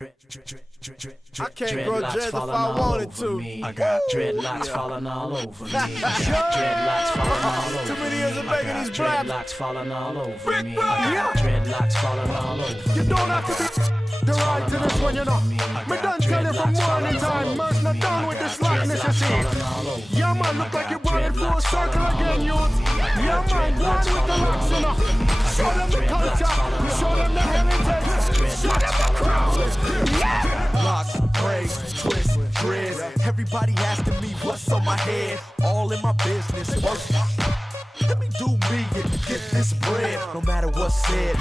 I can't grow dreads if I wanted to. I got dreadlocks falling all over me. I got dreadlocks falling all over me. Too many years of making these black. Dreadlocks falling all over me. I got dreadlocks falling all over me. You don't have to be the right to this one, you know. Me done tell you from morning time, merch not done with this slackness you see. Yeah man, look like you're running full circle again, youth. Yeah man, one with the rocks, you know. Show them the culture, show them the heritage, show them the crowd. Yeah! Locks, braids, twists, dreads. Everybody asking me what's on my head. All in my business. Let me do me and get this bread. No matter what's said.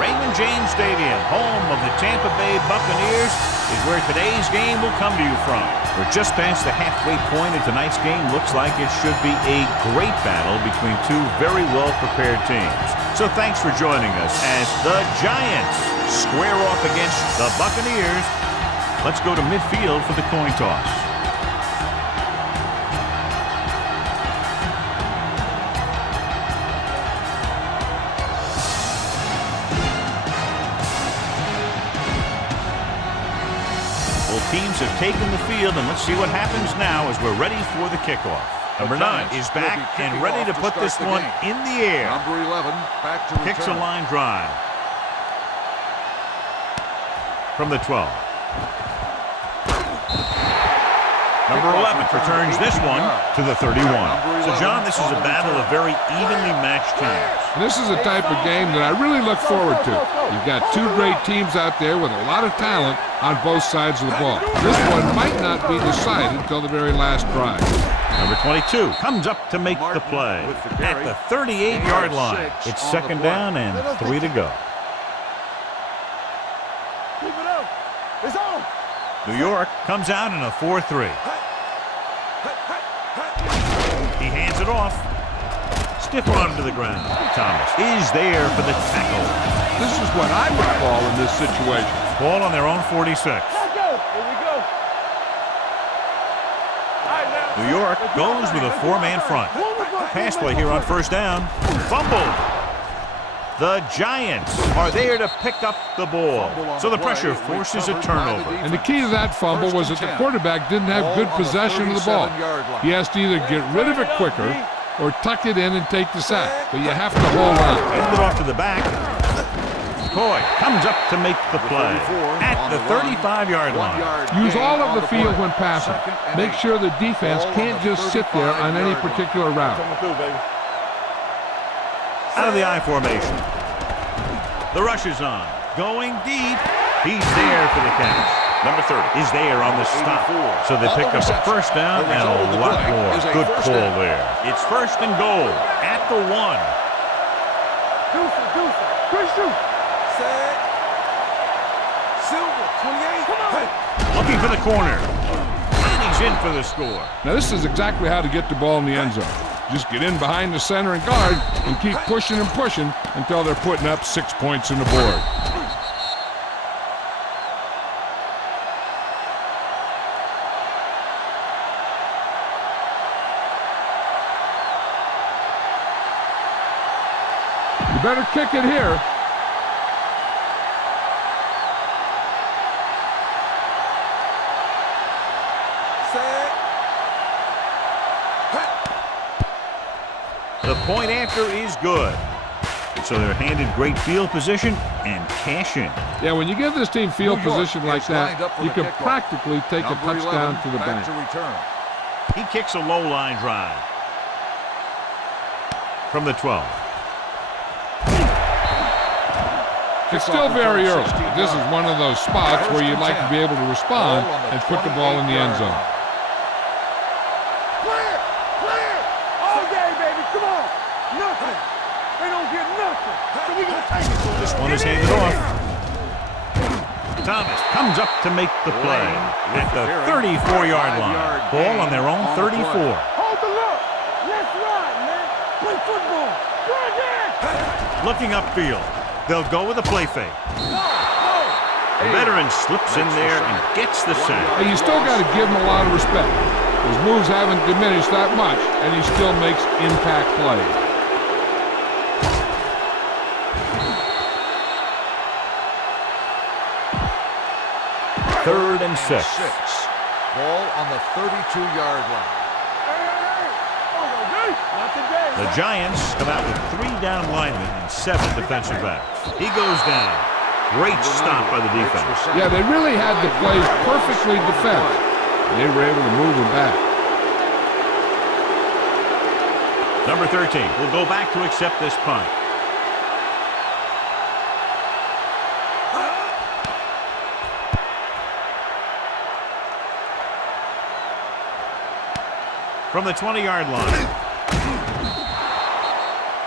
Raymond James Stadium, home of the Tampa Bay Buccaneers, is where today's game will come to you from. We're just past the halfway point of tonight's game. Looks like it should be a great battle between two very well-prepared teams. So thanks for joining us as the Giants square off against the Buccaneers. Let's go to midfield for the coin toss. Teams have taken the field, and let's see what happens now as we're ready for the kickoff. Number 9 is back and ready to put this one in the air. Number 11, back to kicks a line drive. From the 12. Number 11 returns this one to the 31. So, John, this is a battle of very evenly matched teams. This is a type of game that I really look forward to. You've got two great teams out there with a lot of talent on both sides of the ball. This one might not be decided until the very last drive. Number 22 comes up to make the play at the 38-yard line. It's second down and 3 to go. Keep it up. It's on. New York comes out in a 4-3. He hands it off. Stiff arm to the ground. Thomas is there for the tackle. This is what I would call in this situation. Ball on their own 46. Let's go. Here we go. New York goes with a 4-man front. Pass play here on first down. Fumble. The Giants are there to pick up the ball. So the pressure forces a turnover. And the key to that fumble was that the quarterback didn't have good possession of the ball. He has to either get rid of it quicker or tuck it in and take the sack. But you have to hold on. Hand it off to the back. Coy comes up to make the play at the 35-yard line. Use all of the field when passing. Make sure the defense can't just sit there on any particular route. Out of the I formation. The rush is on. Going deep. He's there for the catch. Number 30 is there on the stop. So they pick up a first down and a lot more. Good call there. It's first and goal at the 1. Looking for the corner. And he's in for the score. Now this is exactly how to get the ball in the end zone. Just get in behind the center and guard and keep pushing and pushing until they're putting up 6 points on the board. You better kick it here. The point after is good. So they're handed great field position and cash in. Yeah, when you give this team field position like that, you can practically take a touchdown to the bank. He kicks a low line drive. From the 12. It's still very early. This is one of those spots where you'd like to be able to respond and put the ball in the end zone. This one is handed off. Thomas comes up to make the play at the 34-yard line. Ball on their own 34. Hold the look. Let's ride, man. Play football. Run there. Looking upfield. They'll go with a play fake. The veteran slips in there and gets the sack. Hey, you still got to give him a lot of respect. His moves haven't diminished that much, and he still makes impact plays. Third and 6. Ball on the 32-yard line. The Giants come out with 3 down linemen and 7 defensive backs. He goes down. Great stop by the defense. Yeah, they really had the plays perfectly defended. They were able to move him back. Number 13 will go back to accept this punt. From the 20-yard line.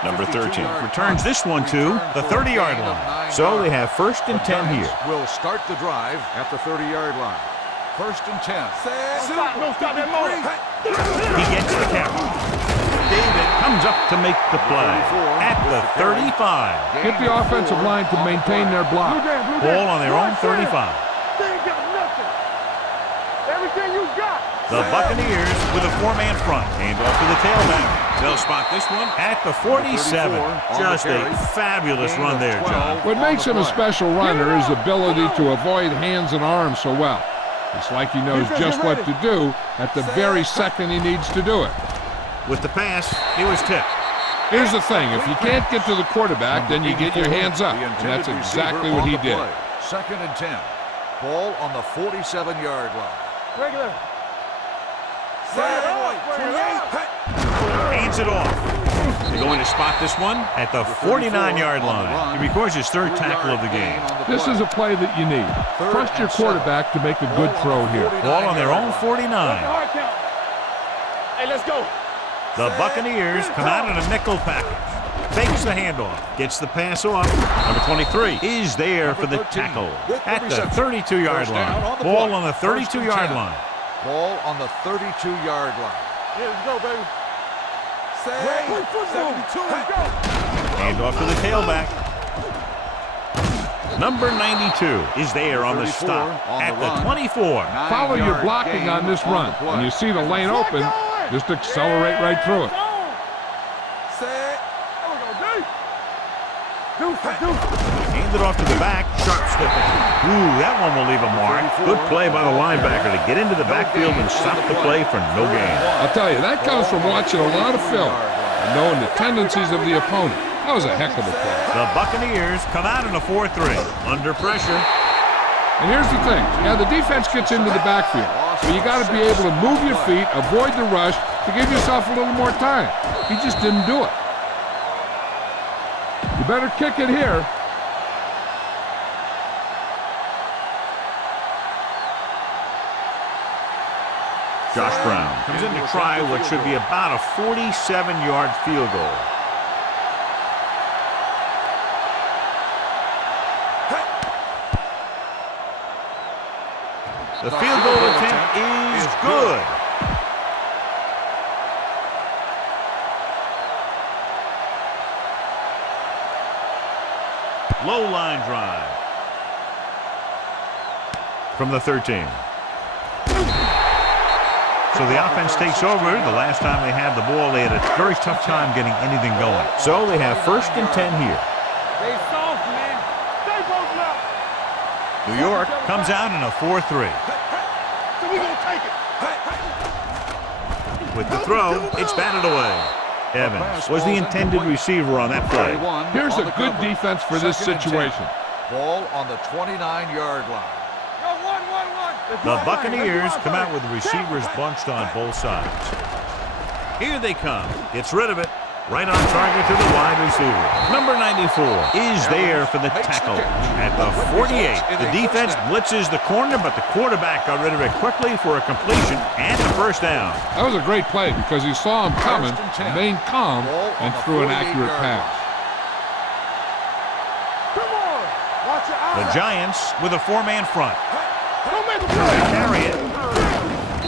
Number 13 returns this one to the 30-yard line. So they have 1st and 10 here. Will start the drive at the 30-yard line. 1st and 10. He gets the count. David comes up to make the play at the 35. Get the offensive line to maintain their block. Ball on their own 35. They ain't got nothing. Everything you got. The Buccaneers with a 4-man front. Hand off to the tailback. They'll spot this one at the 47. Just a fabulous run there, John. What makes him a special runner is his ability to avoid hands and arms so well. It's like he knows just what to do at the very second he needs to do it. With the pass, he was tipped. Here's the thing, if you can't get to the quarterback, then you get your hands up, and that's exactly what he did. 2nd and 10. Ball on the 47-yard line. Regular. Hands it off. They're going to spot this one at the 49-yard line. He records his 3rd tackle of the game. This is a play that you need. Trust your quarterback to make a good throw here. Ball on their own 49. Hey, let's go. The Buccaneers come out in a nickel package. Fakes the handoff. Gets the pass off. Number 23 is there for the tackle at the 32-yard line. Ball on the 32-yard line. Ball on the 32-yard line. Yeah, let's go, baby. Hand off to the tailback. Number 92 is there on the stop at the 24. Follow your blocking on this run. When you see the lane open, just accelerate right through it. Hand it off to the back. Sharp stepping. Ooh, that one will leave a mark. Good play by the linebacker to get into the backfield and stop the play for no gain. I'll tell you, that comes from watching a lot of film and knowing the tendencies of the opponent. That was a heck of a play. The Buccaneers come out in a 4-3. Under pressure. And here's the thing. Yeah, the defense gets into the backfield, but you got to be able to move your feet, avoid the rush, to give yourself a little more time. He just didn't do it. You better kick it here. Josh Brown comes in to try what should be about a 47-yard field goal. The field goal attempt is good. Low line drive. From the 13. So the offense takes over. The last time they had the ball, they had a very tough time getting anything going. So they have 1st and 10 here. Stay soft, man. Stay broken up. New York comes out in a 4-3. So we gonna take it. With the throw, it's batted away. Evans was the intended receiver on that play. Here's a good defense for this situation. Ball on the 29-yard line. The Buccaneers come out with the receivers bunched on both sides. Here they come. Gets rid of it. Right on target to the wide receiver. Number 94 is there for the tackle at the 48. The defense blitzes the corner, but the quarterback got rid of it quickly for a completion and a 1st down. That was a great play because he saw him coming, remained calm, and threw an accurate pass. The Giants with a 4-man front. They carry it.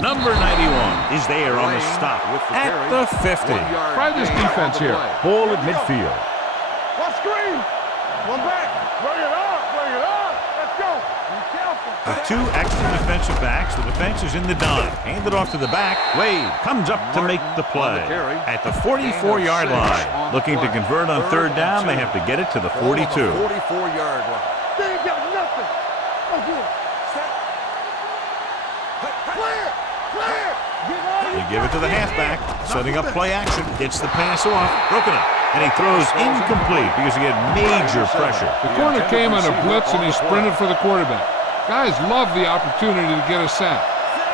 Number 91 is there on the stop at the 50. Try this defense here. Ball at midfield. One screen. One back. Bring it up. Bring it up. Let's go. Be careful. With 2 extra defensive backs, the defense is in the dime. Handed off to the back. Wade comes up to make the play. At the 44-yard line. Looking to convert on 3rd down. They have to get it to the 42. 44-yard line. They ain't got nothing. Oh, good. Clear! Clear! They give it to the halfback. Setting up play action. Gets the pass off. Broken up. And he throws incomplete because he had major pressure. The corner came on a blitz and he sprinted for the quarterback. Guys love the opportunity to get a sack.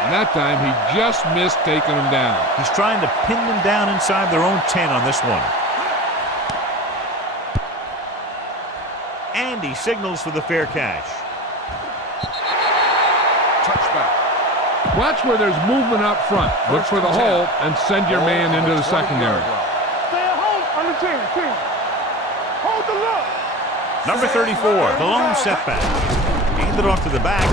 And that time he just missed taking them down. He's trying to pin them down inside their own 10 on this one. And he signals for the fair catch. Touchback. Watch where there's movement up front. Look for the hole and send your man into the secondary. Stay at home on the team. Hold the look. Number 34, the lone setback. Handed off to the back.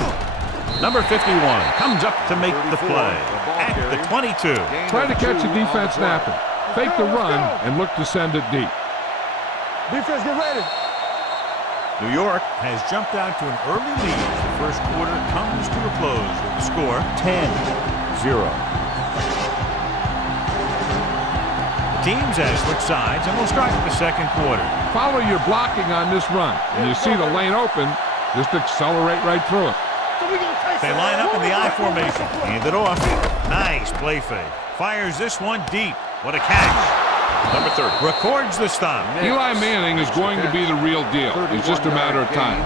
Number 51 comes up to make the play at the 22. Try to catch the defense napping. Fake the run and look to send it deep. Defense, get ready. New York has jumped out to an early lead as the first quarter comes to a close with the score 10-0. The teams have switched sides and will start the second quarter. Follow your blocking on this run. When you see the lane open, just accelerate right through it. They line up in the I formation. Hand it off. Nice play fake. Fires this one deep. What a catch. Number 30 records the stop. Eli Manning is going to be the real deal. It's just a matter of time.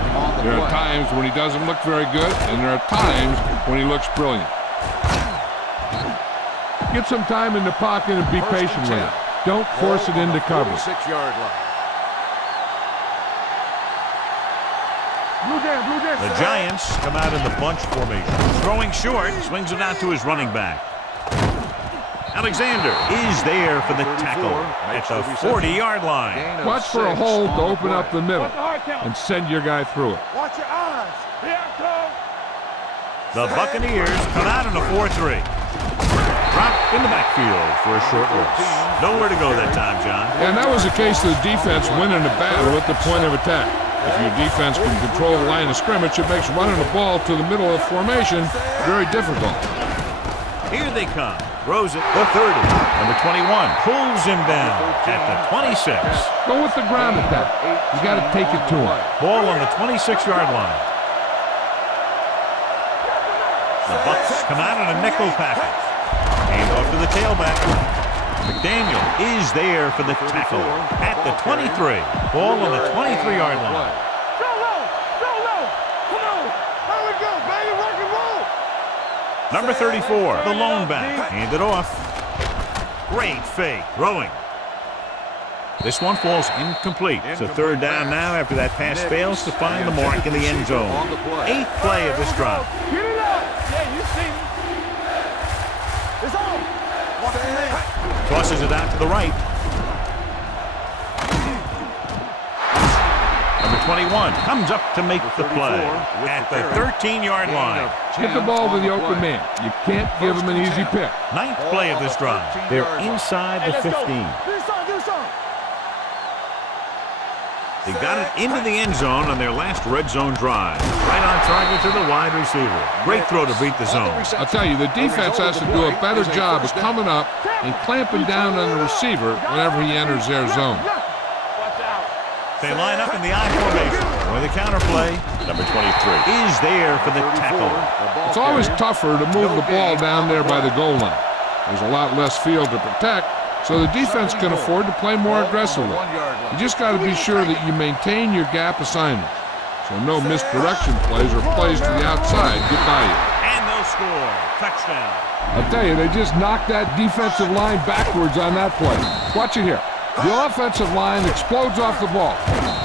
There are times when he doesn't look very good, and there are times when he looks brilliant. Get some time in the pocket and be patient with it. Don't force it into cover. 46-yard line. The Giants come out in the bunch formation. Throwing short, swings it out to his running back. Alexander is there for the tackle at the 40-yard line. Watch for a hole to open up the middle and send your guy through it. Watch your eyes. Here it comes. The Buccaneers come out in a 4-3. Drop in the backfield for a short loss. Nowhere to go that time, John. And that was the case of the defense winning the battle at the point of attack. If your defense can control the line of scrimmage, it makes running the ball to the middle of the formation very difficult. Here they come. Throws it, the 30. Number 21 pulls him down at the 26. Go with the ground attack. You got to take it to him. Ball on the 26-yard line. The Bucs come out in a nickel package. Hand off to the tailback. McDaniel is there for the tackle at the 23. Ball on the 23-yard line. Solo. Come on. How we go, baby? Rock and roll. Number 34, the lone back. Hand it off. Great fake. Throwing. This one falls incomplete. It's a 3rd down now after that pass fails to find the mark in the end zone. 8th play of this drive. Get it up. Yeah, you see. It's on. Tosses it out to the right. Number 21 comes up to make the play at the 13-yard line. Get the ball to the open man. You can't give him an easy pick. 9th play of this drive. They're inside the 15. Do something. They got it into the end zone on their last red zone drive. Right on target to the wide receiver. Great throw to beat the zone. I'll tell you, the defense has to do a better job of coming up and clamping down on the receiver whenever he enters their zone. They line up in the I formation. Or the counterplay. Number 23 is there for the tackle. It's always tougher to move the ball down there by the goal line. There's a lot less field to protect, so the defense can afford to play more aggressively. You just got to be sure that you maintain your gap assignment, so no misdirection plays or plays to the outside get by you. And they'll score. Touchdown. I'll tell you, they just knocked that defensive line backwards on that play. Watch it here. The offensive line explodes off the ball.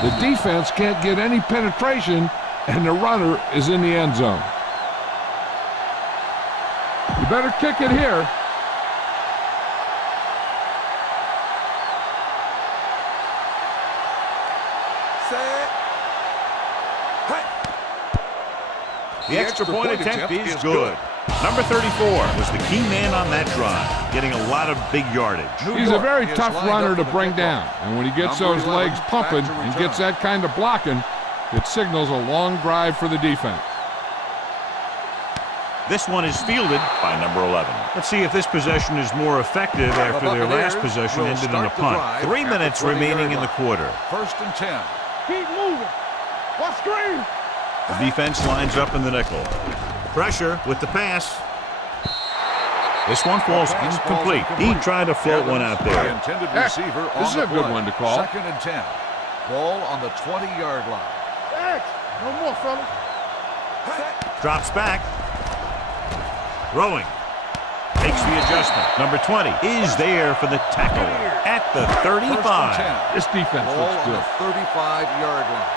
The defense can't get any penetration, and the runner is in the end zone. You better kick it here. The extra point attempt is good. Number 34 was the key man on that drive, getting a lot of big yardage. He's a very tough runner to bring down, and when he gets those legs pumping and gets that kind of blocking, it signals a long drive for the defense. This one is fielded by number 11. Let's see if this possession is more effective after their last possession ended in a punt. 3 minutes remaining in the quarter. 1st and 10. Keep moving. What screen? The defense lines up in the nickel. Pressure with the pass. This one falls incomplete. He tried to float one out The there. intended receiver on this is the a good play. one to call. 2nd and 10. Ball on the 20-yard line. X. No more, fellas. Drops back. Throwing. Makes the adjustment. Number 20 is there for the tackle at the 35. 1st and 10. This defense Ball looks on good. the 35-yard line.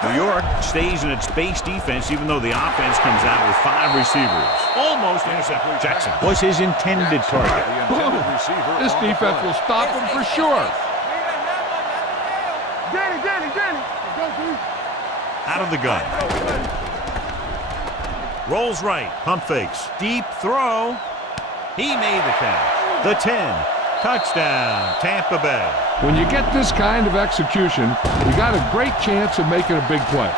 New York stays in its base defense even though the offense comes out with 5 receivers. Almost intercepted. Jackson was his intended target. The intended receiver This on the defense play. will stop him for sure. Danny. Go, dude. Out of the gun. Rolls right. Pump fakes. Deep throw. He made the catch. The 10. Touchdown, Tampa Bay. When you get this kind of execution, you got a great chance of making a big play.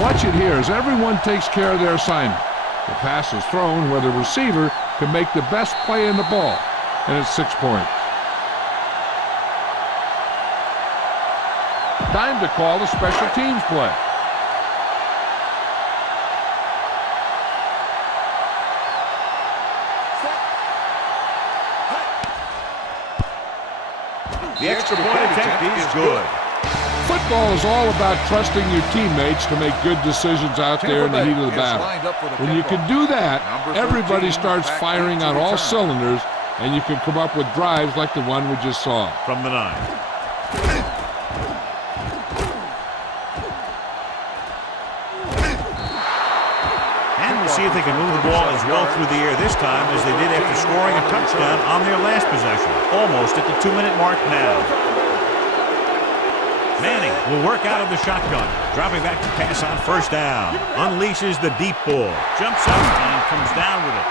Watch it here as everyone takes care of their assignment. The pass is thrown where the receiver can make the best play in the ball, and it's 6 points. Time to call the special teams play. The extra point attempt is good. Football is all about trusting your teammates to make good decisions out there in the heat of the battle. When you can do that, everybody starts firing on all cylinders, and you can come up with drives like the one we just saw. From the 9. And we'll see if they can move the ball as well through the air this time as they did after scoring a touchdown on their last possession. Almost at the 2-minute mark now. Manning will work out of the shotgun. Dropping back to pass on 1st down. Unleashes the deep ball. Jumps up and comes down with it.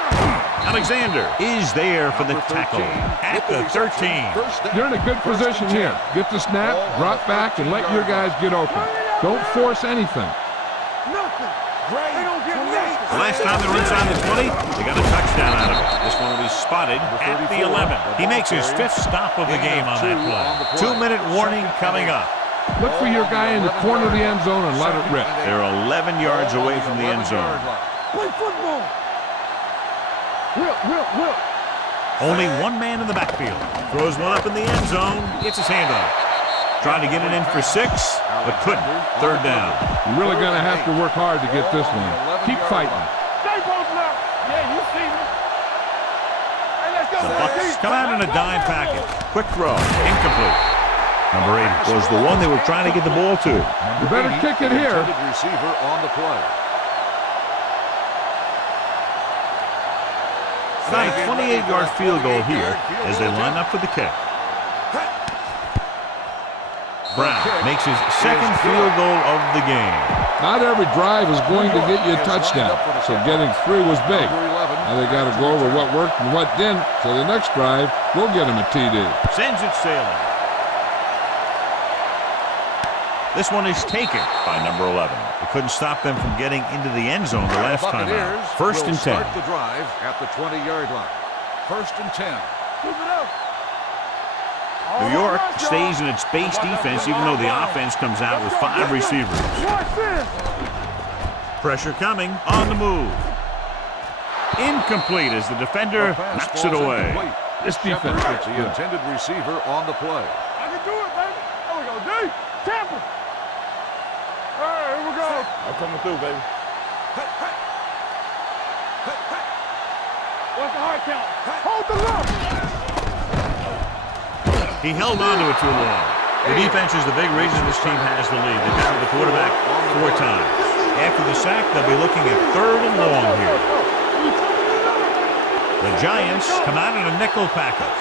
Alexander is there for the tackle at the 13. You're in a good position here. Get the snap, drop back, and let your guys get open. Don't force anything. Nothing. They don't get nothing. The last time they were inside the 20, they got a touchdown out of it. This one will be spotted at the 11. He makes his 5th stop of the game on that play. 2-minute warning coming up. Look for your guy in the corner of the end zone and let it rip. They're 11 yards away from the end zone. Play football. Will. Only one man in the backfield. Throws one up in the end zone. Gets his hand on it. Trying to get it in for 6, but couldn't. 3rd down. You're really going to have to work hard to get this one. Keep fighting. Stay posted up. Yeah, you see me. Hey, let's go. The Bucs come out in a dime package. Quick throw. Incomplete. Number 8 was the one they were trying to get the ball to. You better kick it here. Intended receiver on the play. About a 28-yard field goal here as they line up for the kick. Brown makes his 2nd field goal of the game. Not every drive is going to get you a touchdown, so getting 3 was big. Now they got to go over what worked and what didn't, so the next drive will get him a TD. Sends it sailing. This one is taken by number 11. It couldn't stop them from getting into the end zone the last time out. 1st and 10. Start the drive at the 20-yard line. 1st and 10. Keep it up. New York stays in its base defense even though the offense comes out with 5 receivers. Watch this. Pressure coming on the move. Incomplete as the defender knocks it away. This defense Shepard, looks the good. intended receiver on the play. I can do it, baby. There we go. D. Tampa. All right, here we go. I'm coming through, baby. What's the hard count? Hold the look. He held on to it too long. The defense is the big reason this team has the lead. They've got the quarterback 4 times. After the sack, they'll be looking at 3rd and long here. The Giants come out in a nickel package.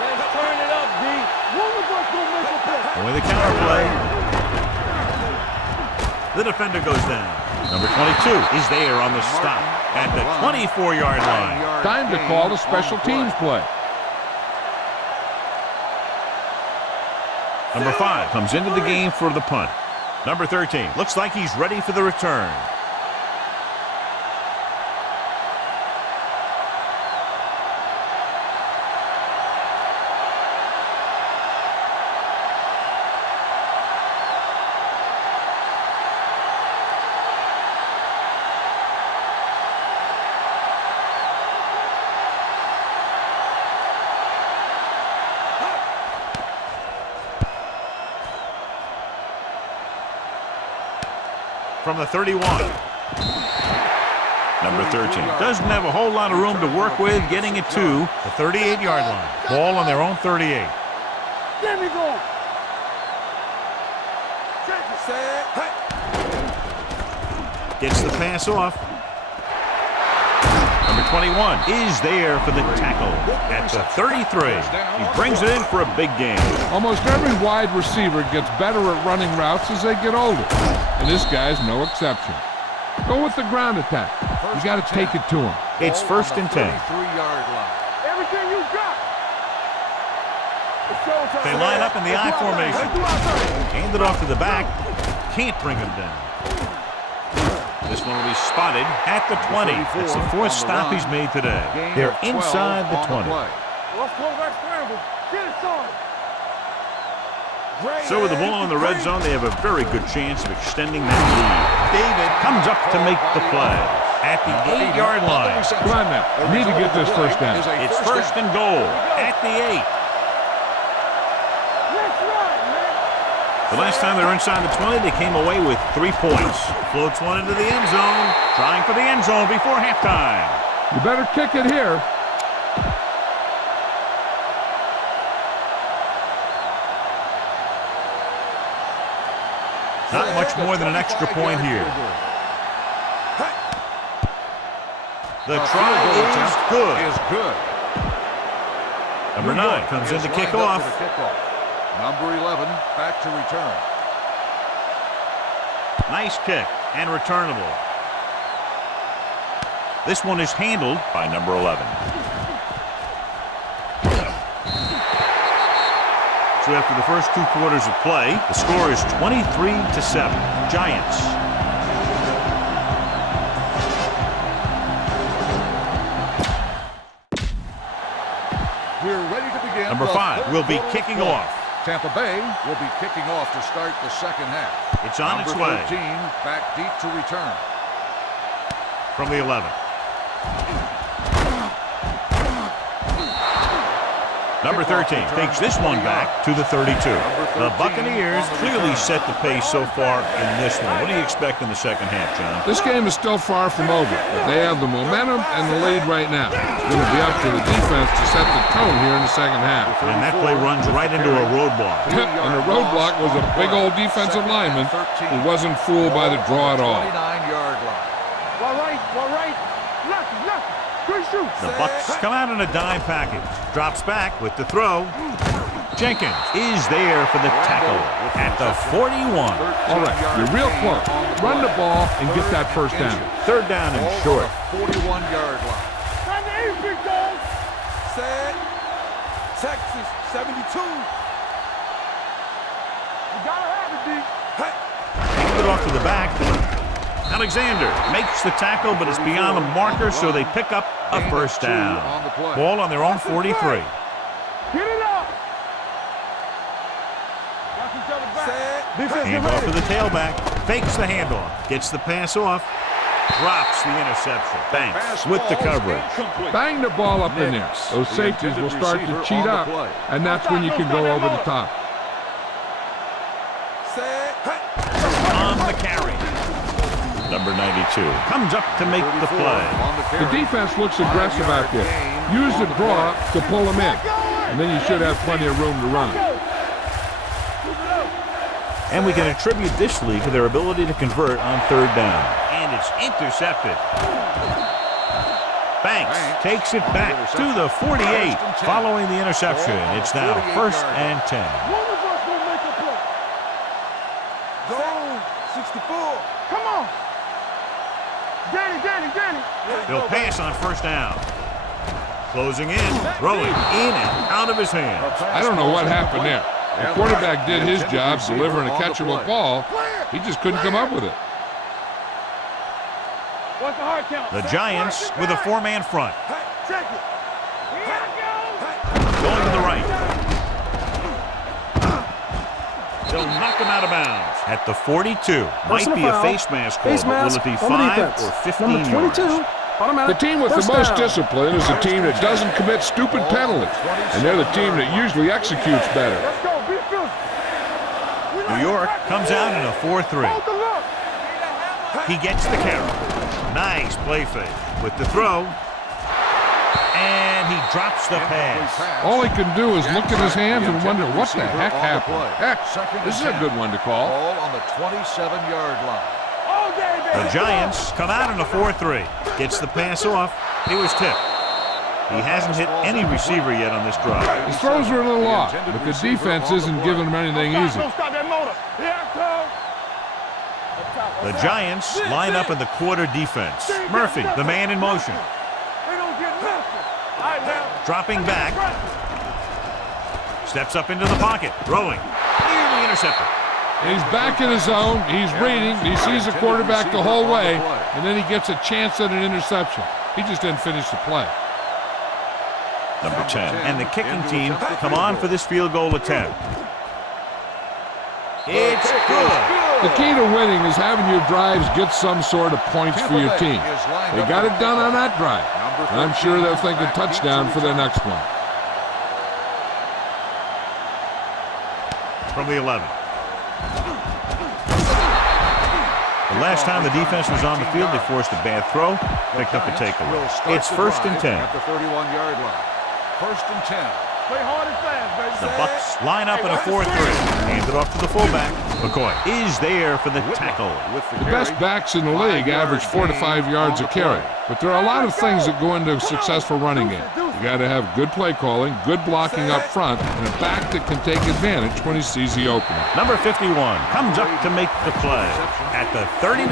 Let's turn it up, D. One of us gonna make a play. Going the counter play. The defender goes down. Number 22 is there on the stop at the 24-yard line. Time to call the special teams play. Number 5 comes into the game for the punt. Number 13 looks like he's ready for the return. From the 31. Number 13 doesn't have a whole lot of room to work with, getting it to the 38-yard line. Ball on their own 38. There we go. Gets the pass off. Number 21 is there for the tackle at the 33. He brings it in for a big game. Almost every wide receiver gets better at running routes as they get older, and this guy's no exception. Go with the ground attack. You got to take it to him. It's 1st and 10. Everything you got. They line up in the I formation. Hand it off to the back. Can't bring him down. This one will be spotted at the 20. It's the 4th stop he's made today. They're inside the 20. So with the ball in the red zone, they have a very good chance of extending that lead. David comes up to make the play at the 8-yard line. Come on now. You need to get this first down. It's 1st and goal at the 8. The last time they were inside the 20, they came away with 3 points. Floats one into the end zone, trying for the end zone before halftime. You better kick it here. Not much more than an extra point here. The try is good. Number 9 comes in to kick off. Number 11 back to return. Nice kick and returnable. This one is handled by number 11. So after the first 2 quarters of play, the score is 23-7. Giants. We're ready to begin. Number 5 will be kicking off. Tampa Bay will be kicking off to start the second half. It's on its way. Number 13 back deep to return. From the 11. Number 13 takes this one back to the 32. The Buccaneers clearly set the pace so far in this one. What do you expect in the second half, John? This game is still far from over, but they have the momentum and the lead right now. It's going to be up to the defense to set the tone here in the second half. And that play runs right into a roadblock. And the roadblock was a big old defensive lineman who wasn't fooled by the draw at all. 29-yard line. All right. Left. Good shoot. The Bucs come out in a dime package. Drops back with the throw. Jenkins is there for the tackle at the 41. All right, you're real close. Run the ball and get that first down. 3rd down and short. 41-yard line. Time to aim, big dog. Set. Texas 72. You gotta have it, D. Hand it off to the back. Alexander makes the tackle, but it's beyond the marker, so they pick up a first down. Ball on their own 43. Get it up. Hand off to the tailback. Fakes the handoff. Gets the pass off. Drops the interception. Banks with the coverage. Bang the ball up in there. Those safeties will start to cheat up, and that's when you can go over the top. On the carry. Number 92 comes up to make the play. The defense looks aggressive out there. Use the draw to pull them in, and then you should have plenty of room to run. And we can attribute this lead to their ability to convert on 3rd down. And it's intercepted. Banks takes it back to the 48 following the interception. It's now 1st and 10. One of us will make a play. Go. 64. Come on. Danny. He'll pass on 1st down. Closing in, throwing in and out of his hands. I don't know what happened there. The quarterback did his job delivering a catchable ball, He just couldn't come up with it. What's the hard count? The Giants with a 4-man front. Check it. Going to the right. They'll knock him out of bounds at the 42. Might be a face mask call, but will it be 5 or 15 yards? The team with the most discipline is the team that doesn't commit stupid penalties, and they're the team that usually executes better. Let's go. Be fierce. New York comes out in a 4-3. Hold the look. He gets the carry. Nice play fake with the throw. And he drops the pass. All he can do is look at his hands and wonder what the heck happened. Heck, this is a good one to call. Ball on the 27-yard line. All day, baby. The Giants come out in a 4-3. Gets the pass off. He was tipped. He hasn't hit any receiver yet on this drive. His throws are a little off, but the defense isn't giving him anything easy. Don't stop that motor. Here I come. The Giants line up in the quarter defense. Murphy, the man in motion. They don't get nothing. All right, now. Dropping back. Steps up into the pocket. Throwing. Nearly intercepted. He's back in his zone. He's reading. He sees the quarterback the whole way, and then he gets a chance at an interception. He just didn't finish the play. Number 10. And the kicking team come on for this field goal attempt. It's good. The key to winning is having your drives get some sort of points for your team. They got it done on that drive, and I'm sure they'll think a touchdown for their next one. From the 11. The last time the defense was on the field, they forced a bad throw, picked up a takeaway. It's 1st and 10. At the 31-yard line. 1st and 10. Play hard and fast, baby. The Bucks line up in a 4-3. Hand it off to the fullback. McCoy is there for the tackle. The best backs in the league average 4 to 5 yards a carry, but there are a lot of things that go into a successful running game. You got to have good play calling, good blocking up front, and a back that can take advantage when he sees the opening. Number 51 comes up to make the play at the 39.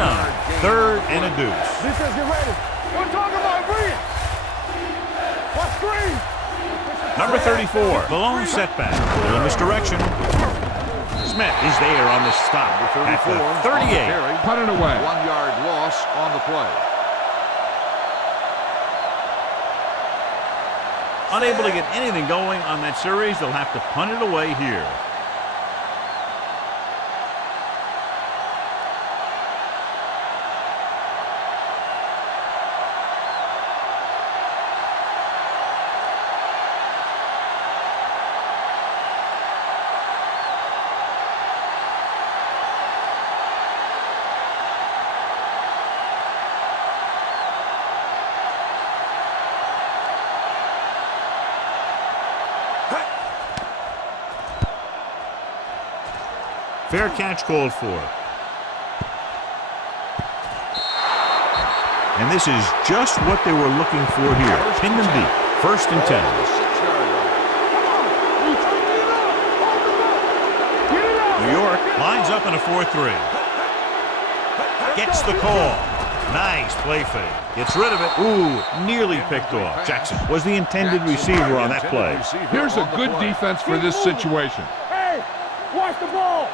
3rd and a deuce. Defense, get ready. We're talking about green. What screen? Number 34, the lone setback. In this direction. Smith is there on the stop at the 38. Put it away. 1-yard loss on the play. Unable to get anything going on that series, they'll have to punt it away here. Fair catch called for. And this is just what they were looking for here. Pin them deep. 1st and 10. New York lines up in a 4-3. Gets the call. Nice play fake. Gets rid of it. Ooh, nearly picked off. Jackson was the intended receiver on that play. Here's a good defense for this situation. Hey, watch the ball.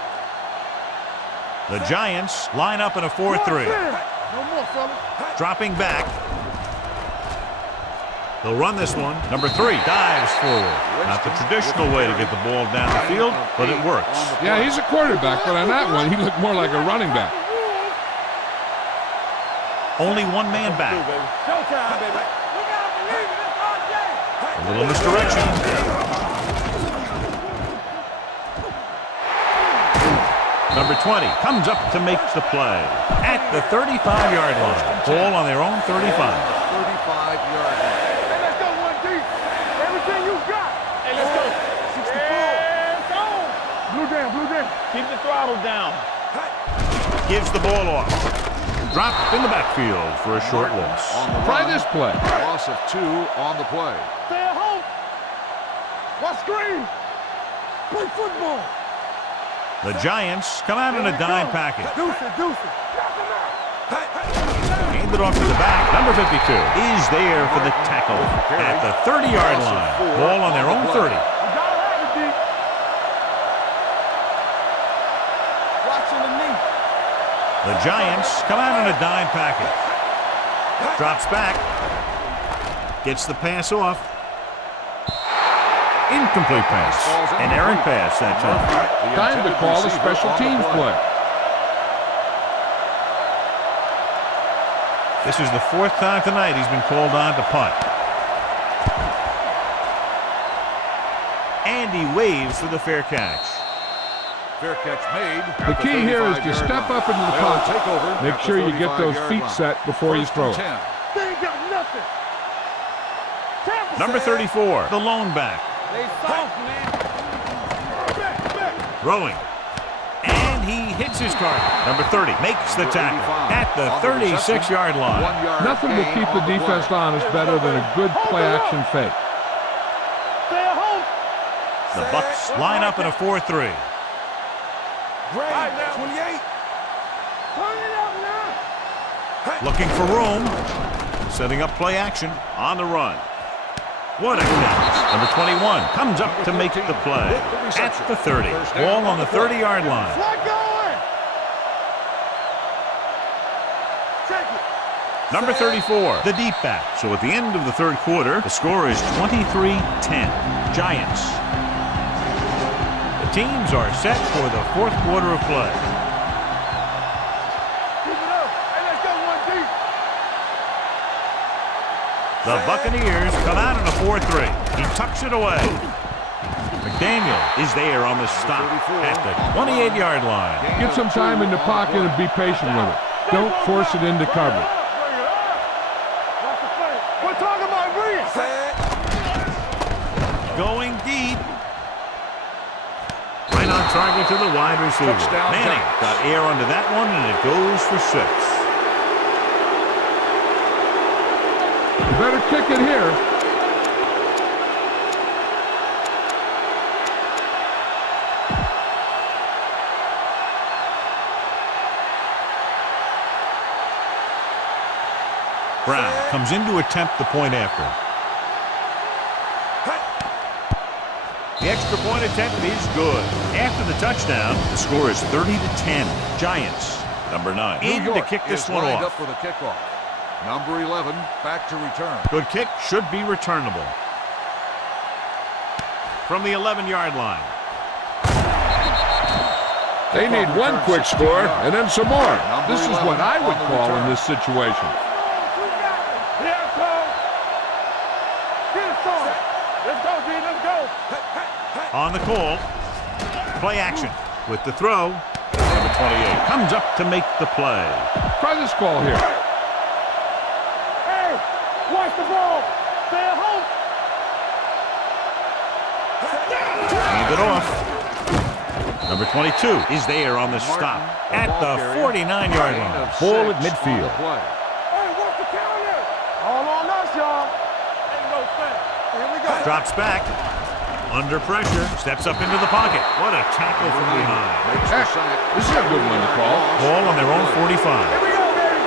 The Giants line up in a 4-3. No more, fella. Dropping back. They'll run this one. Number 3 dives forward. Not the traditional way to get the ball down the field, but it works. Yeah, he's a quarterback, but on that one, he looked more like a running back. Only one man back. Showtime, baby. We gotta believe it. It's our day. A little misdirection. Number 20 comes up to make the play at the 35-yard line. Ball on their own 35. 35-yard line. Hey, let's go, 1D. Everything you got. Hey, let's go. 64. Blue down, blue down. Keep the throttle down. Gives the ball off. Dropped in the backfield for a short loss. Try this play. Loss of 2 on the play. Stay at home. Watch screen. Play football. The Giants come out in a dime package. Deuce it, deuce it. Hand it off to the back. Number 52 is there for the tackle at the 30-yard line. Ball on their own 30. You gotta have it, D. Watching the knee. The Giants come out in a dime package. Drops back. Gets the pass off. Incomplete pass. An errant pass that time. Time to call a special teams play. This is the fourth time tonight he's been called on to punt. And he waves for the fair catch. Fair catch made. The key here is to step up into the pocket. Make sure you get those feet set before you throw it. They ain't got nothing. Number 34, the lone back. They soft, man. Throwing. And he hits his target. Number 30 makes the tackle at the 36-yard line. Nothing will keep the defense honest better than a good play-action fake. Stay at home. The Bucks line up in a 4-3. Great. 28. Turn it up now. Looking for room. Setting up play action on the run. What a catch. Number 21 comes up to make the play at the 30. Ball on the 30-yard line. Flag going. Take it. Number 34, the deep back. So at the end of the third quarter, the score is 23-10. Giants. The teams are set for the fourth quarter of play. Keep it up. Hey, let's go one deep. The Buccaneers come out in a 4-3. He tucks it away. McDaniel is there on the stop at the 28-yard line. Get some time in the pocket and be patient with it. Don't force it into coverage. We're talking about brilliant. Going deep. Right on target to the wide receiver. Touchdown, Manning Giants. got air onto that one, and it goes for 6. You better kick it here. Brown comes in to attempt the point after. The extra point attempt is good. After the touchdown, the score is 30-10. Giants. Number 9 in to kick this one lined off. up for the kickoff. Number 11 back to return. Good kick, should be returnable. From the 11-yard line. They need one quick score and then some more. This is what I would call in this situation. Here, Cole. Get it started. Let's go, D. Let's go. On the call. Play action with the throw. Number 28 comes up to make the play. Try this call here. Hey, watch the ball. Stay at home. Hand it off. Number 22 is there on the stop at the 49-yard line. Ball at midfield. Hey, watch the counter. All on us, y'all. Ain't no thing. Here we go. Drops back. Under pressure. Steps up into the pocket. What a tackle from behind. Makes the sack. This is a good one to call. Ball on their own 45. Here we go, baby.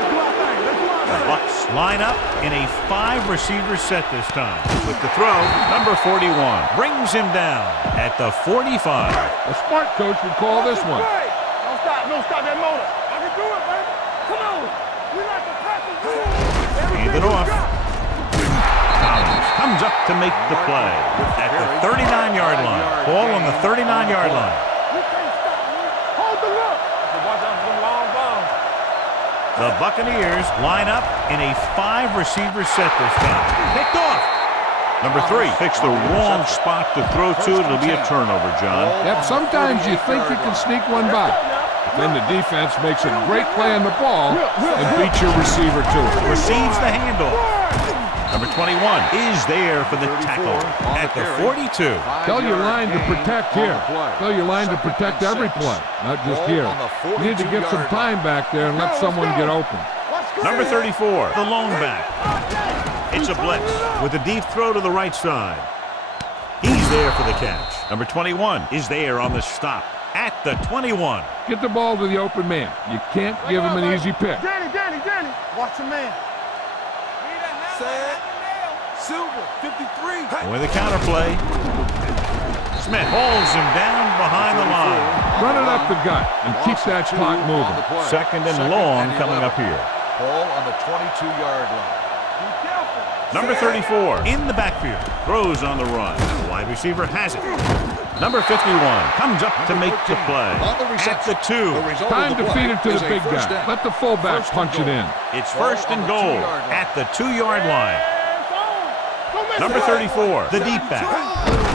Let's do our thing. Let's do our The thing. Bucks line up in a 5-receiver set this time. With the throw, number 41 brings him down at the 45. A smart coach would call this one. Hey, don't stop that motor. I can do it, baby. Come on. We like the practice. Hand it off. Collins comes up to make the play at the 39-yard line. Ball on the 39-yard line. We can't stop. Hold the look. Watch out for them long bombs. The Buccaneers line up in a 5-receiver set this time. Picked off. Number 3 picks the wrong spot to throw to. It'll be a turnover, John. Yep, sometimes you think you can sneak one by. But then the defense makes a great play on the ball and beats your receiver to it. Receives the handoff. Number 21 is there for the tackle at the 42. Tell your line to protect here. Tell your line to protect every play, not just here. You need to get some time back there and let someone get open. Number 34, the lone back. It's a blitz with a deep throw to the right side. He's there for the catch. Number 21 is there on the stop at the 21. Get the ball to the open man. You can't give him an easy pick. Danny. Watch your man. Silver, 53. With the counter play. Smith holds him down behind the line. Run it up the gut and keep that clock moving. Second and long coming up here. Ball on the 22-yard line. Number 34 in the backfield. Throws on the run. The wide receiver has it. Number 51 comes up to make the play. At the 2. Time to feed it to the big guy. Let the fullback punch it in. It's first and goal at the 2-yard line. Number 34, the deep back.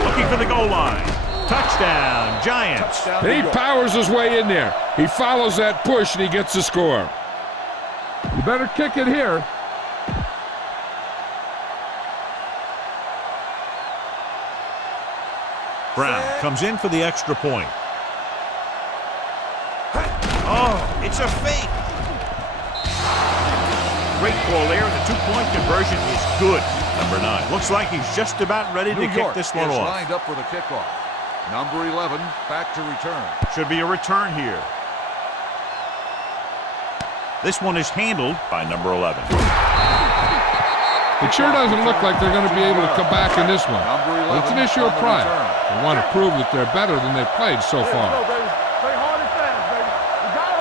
Looking for the goal line. Touchdown, Giants. And he powers his way in there. He follows that push and he gets the score. You better kick it here. Brown comes in for the extra point. Oh, it's a fake. Great call there. The 2-point conversion is good. Number 9 looks like he's just about ready to kick this one off. Lined up for the kickoff. Number 11 back to return. Should be a return here. This one is handled by number 11. It sure doesn't look like they're going to be able to come back in this one. But it's an issue of pride. They want to prove that they're better than they've played so far.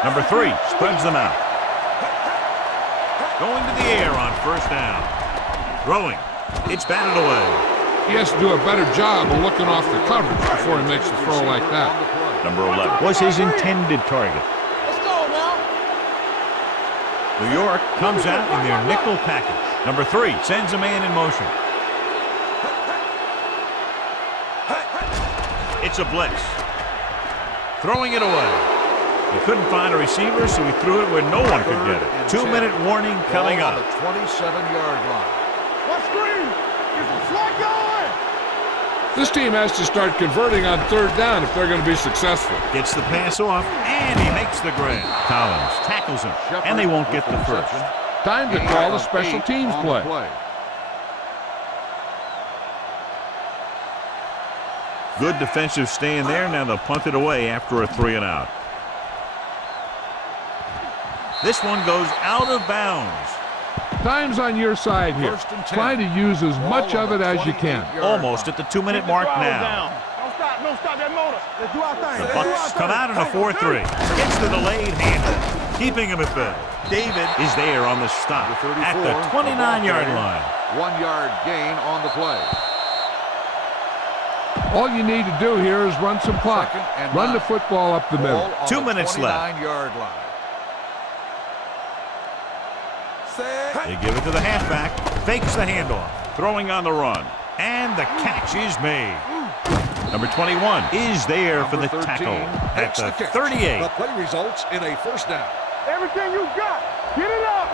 Number 3 spreads them out. Going to the air on first down. Throwing. It's batted away. He has to do a better job of looking off the coverage before he makes a throw like that. Number 11 was his intended target. Let's go now. New York comes out in their nickel package. Number 3 sends a man in motion. It's a blitz. Throwing it away. He couldn't find a receiver, so he threw it where no one could get it. 2-minute warning coming up. On the 27-yard line. What's green? Is the flag going? This team has to start converting on third down if they're going to be successful. Gets the pass off, and he makes the grab. Collins tackles him, and they won't get the first. Time to call a special teams play. Good defensive stand there. Now they'll punt it away after a 3-and-out. This one goes out of bounds. Time's on your side here. Try to use as much of it as you can. Almost at the 2-minute mark now. Don't stop that motor. Let's do our thing. The Bucks come out in a 4-3. Gets the delayed handle, keeping him at bay. David is there on the stop at the 29-yard line. 1-yard gain on the play. All you need to do here is run some clock. Run the football up the middle. 2 minutes left. 29-yard line. They give it to the halfback. Fakes the handoff. Throwing on the run. And the catch is made. Number 21 is there for the tackle at the 38. The play results in a first down. Everything you got, get it up.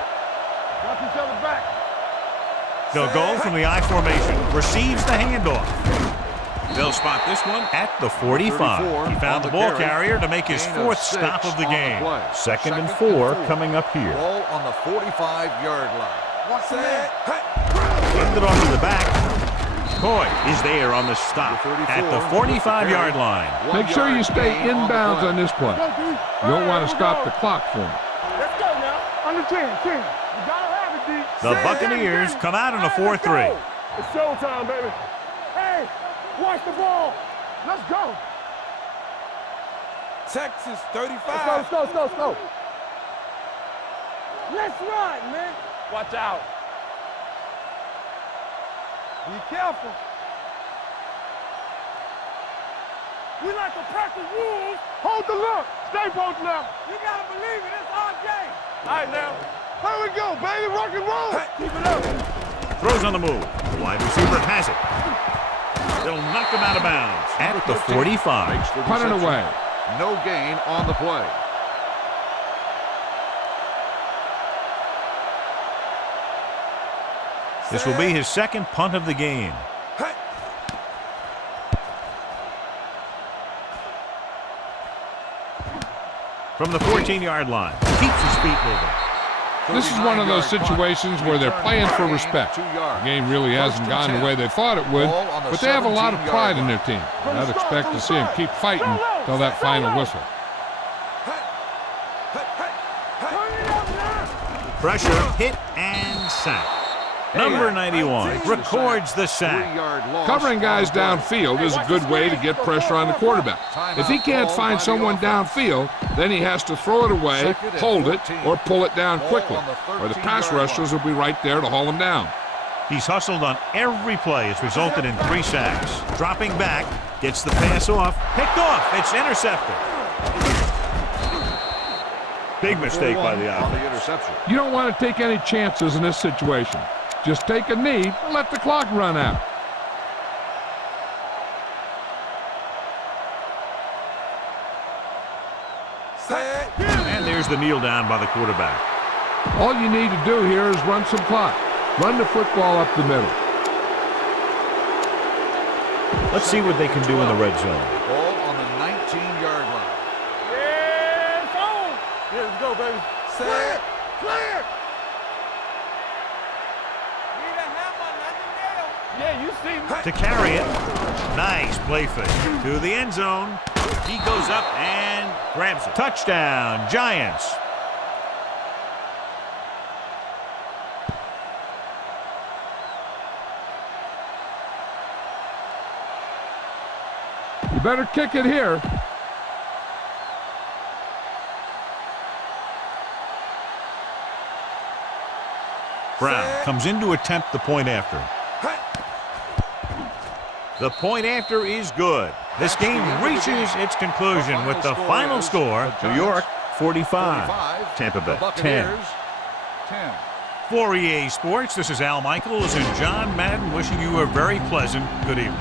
Watch each other back. They'll go from the I formation. Receives the handoff. They'll spot this one at the 45. He found the ball carrier to make his 4th stop of the game. 2nd and 4 coming up here. Ball on the 45-yard line. Watch that. Handed off to the back. Coy is there on the stop at the 45-yard line. Make sure you stay inbounds on this play. You don't want to stop the clock for him. Let's go now. Under 10. You gotta have it, D. The Buccaneers come out in a 4-3. It's showtime, baby. Hey, watch the ball. Let's go. Texas 35. Let's go. Let's ride, man. Watch out. Be careful. We like to practice rules. Hold the look. Stay both left. You gotta believe it. It's our game. All right, now. Here we go, baby. Rock and roll. Keep it up. Throws on the move. The wide receiver has it. They'll knock him out of bounds at the 45. Punt it away. No gain on the play. This will be his 2nd punt of the game. From the 14-yard line. Keeps his feet moving. This is one of those situations where they're playing for respect. The game really hasn't gone the way they thought it would, but they have a lot of pride in their team. I'd expect to see them keep fighting till that final whistle. Pressure, hit, and sack. Number 91 records the sack. 3-yard loss. Covering guys downfield is a good way to get pressure on the quarterback. If he can't find someone downfield, then he has to throw it away, hold it, or pull it down quickly, or the pass rushers will be right there to haul him down. He's hustled on every play. It's resulted in 3 sacks. Dropping back, gets the pass off, picked off. It's intercepted. Big mistake by the on the offense. interception. You don't want to take any chances in this situation. Just take a knee and let the clock run out. And there's the kneel down by the quarterback. All you need to do here is run some clock. Run the football up the middle. Let's see what they can do in the red zone. Ball on the 19-yard line. Let's go, baby. Clear! Clear! Yeah, you see me. To carry it. Nice play fake. To the end zone. He goes up and grabs it. Touchdown, Giants. You better kick it here. Brown comes in to attempt the point after. The point after is good. This game reaches its conclusion with the final score. New York 45, Tampa Bay 10. Buccaneers 10. For EA Sports, this is Al Michaels and John Madden wishing you a very pleasant good evening.